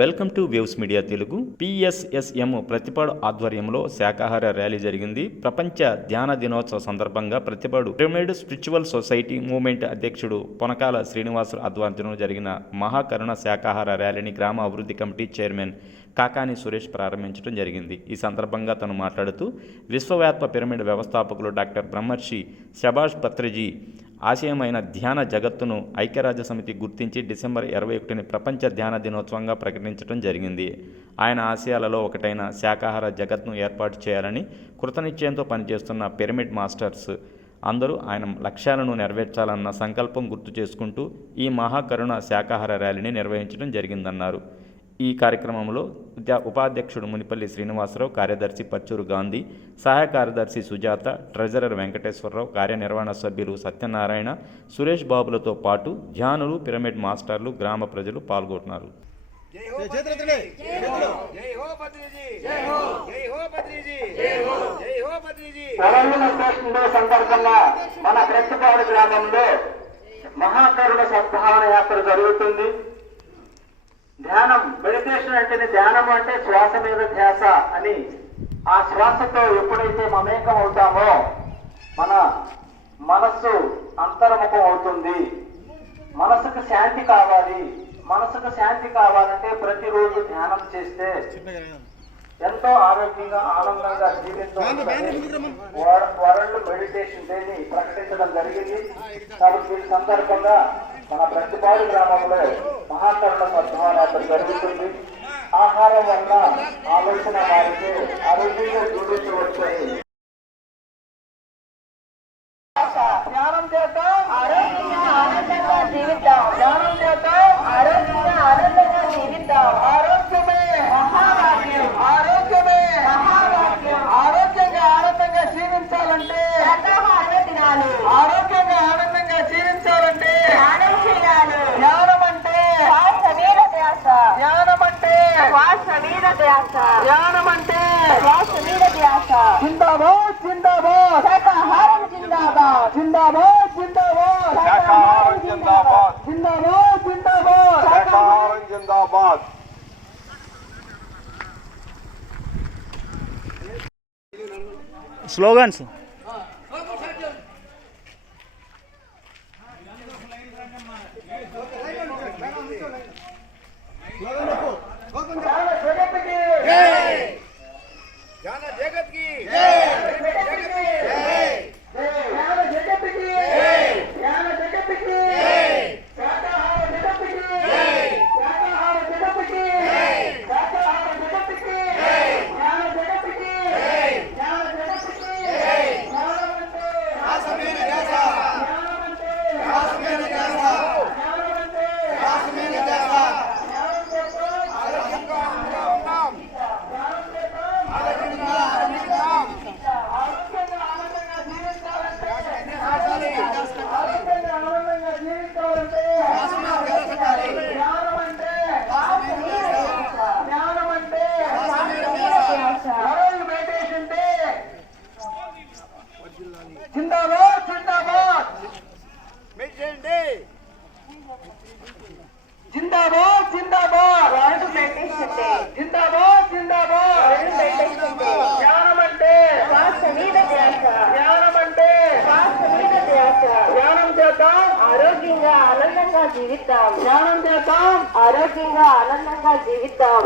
Welcome to waves media Telugu. PSSM Prathipadu ఆధ్వర్యంలో శాకాహార rally జరిగింది. ప్రపంచ ధ్యాన దినోత్సవ సందర్భంగా Prathipadu pyramid spiritual society movement అధ్యక్షుడు పొనకాల శ్రీనివాసు ఆధ్వర్యంలో జరిగిన మహాకరుణ శాకాహార ర్యాలీని గ్రామ అభివృద్ధి కమిటీ చైర్మన్ కాకాని సురేష్ ప్రారంభించడం జరిగింది. ఈ సందర్భంగా తను మాట్లాడుతూ విశ్వవ్యాప్త పిరమిడ్ వ్యవస్థాపకులు డాక్టర్ బ్రహ్మర్షి శభాష్ పత్రిజీ ఆశయమైన ధ్యాన జగత్తును ఐక్యరాజ్య సమితి గుర్తించి డిసెంబర్ 21ని ప్రపంచ ధ్యాన దినోత్సవంగా ప్రకటించడం జరిగింది. ఆయన ఆశయాలలో ఒకటైన శాకాహార జగత్ను ఏర్పాటు చేయాలని కృతనిశ్చయంతో పనిచేస్తున్న పిరమిడ్ మాస్టర్స్ అందరూ ఆయన లక్ష్యాలను నెరవేర్చాలన్న సంకల్పం గుర్తు చేసుకుంటూ ఈ మహాకరుణ శాకాహార ర్యాలీని నిర్వహించడం జరిగిందన్నారు. ఈ కార్యక్రమంలో ఉపాధ్యక్షుడు మునిపల్లి శ్రీనివాసరావు, కార్యదర్శి పచ్చూరు గాంధీ, సహాయ కార్యదర్శి సుజాత, ట్రెజరర్ వెంకటేశ్వరరావు, కార్యనిర్వహణ సభ్యులు సత్యనారాయణ, సురేష్ బాబులతో పాటు ధ్యానులు, పిరమిడ్ మాస్టర్లు, గ్రామ ప్రజలు పాల్గొన్నారు. సందర్భంగా మన ప్రతిపాడు గ్రామంలో మహాకరుణ సద్భావన యాత్ర జరుగుతుంది. ధ్యానం, మెడిటేషన్ అంటేనే ధ్యానం అంటే శ్వాస మీద ధ్యాస అని. ఆ శ్వాసతో ఎప్పుడైతే మమేకం అవుతామో మన మనస్సు అంతర్ముఖం అవుతుంది. మనసుకు శాంతి కావాలి. మనసుకు శాంతి కావాలంటే ప్రతిరోజు ధ్యానం చేస్తే ఎంతో ఆరోగ్యంగా ఆనందంగా జీవించడం వరల్డ్ మెడిటేషన్ డేని ప్రకటించడం జరిగింది. కాబట్టి ఈ సందర్భంగా మన ప్రతిపాడు గ్రామంలో మహాకరుణ సద్భావన జరుగుతుంది. ఆహారం వల్ల ఆలోచన మారితే ఆరోగ్యంగా జీవించవచ్చు. ధ్యానం చేద్దాం, ఆరోగ్యంగా జీవిద్దాం. ధ్యానం చేద్దాం, ఆరోగ్యంగా జీవిద్దాం. ఆరోగ్యమే మహాభాగ్యం. ఆరోగ్యమే మహాభాగ్యం. ఆరోగ్యంగా ఆనందంగా జీవించాలంటే తినాలి. ఆరోగ్యంగా ఆనందంగా జీవించాలంటే ధ్యానం అంటే శ్వాస మీద ధ్యాస. ధ్యానం అంటే శ్వాస మీద ధ్యాస. ధ్యానం అంటే శ్వాస మీద ధ్యాస. జిందాబాద్, జిందాబాద్. శాకాహారం జిందాబాద్. జిందాబాద్, జిందాబాద్. శాకాహారం జిందాబాద్. జిందాబాద్, జిందాబాద్. శాకాహారం జిందాబాద్. స్లోగన్స్. జిందాబాద్, జిందాబాద్. జిందాబాద్, జిందాబాద్. జిందాబాద్, జిందాబాద్. ధ్యానం అంటే శ్వాస మీద ధ్యాస. ధ్యానం అంటే శ్వాస మీద ధ్యాస. ధ్యానం చేద్దాం, ఆరోగ్యంగా ఆనందంగా జీవిద్దాం. ధ్యానం చేద్దాం, ఆరోగ్యంగా ఆనందంగా జీవిద్దాం.